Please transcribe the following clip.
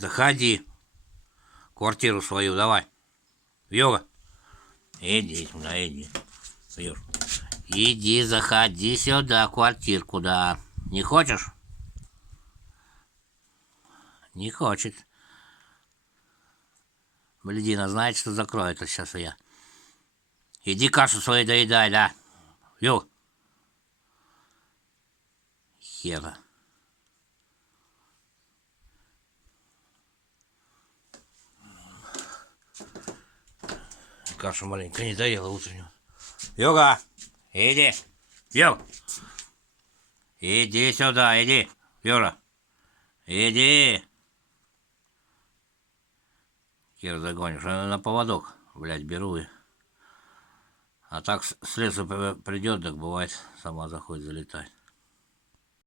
Заходи. Квартиру свою давай. Йога. Иди сюда, иди. Вьюг. Иди, заходи сюда, квартирку, да. Не хочешь? Не хочет. Блядина, знает, что закроет сейчас я. Иди кашу свою доедай, да. Вьюг. Хера. Кашу маленько не доела утреннюю. Йога, иди. Йог. Иди сюда, иди. Юра. Иди. Хер загонишь. На поводок, блядь, беру и... А так с лесу придет, так бывает, сама заходит, залетает.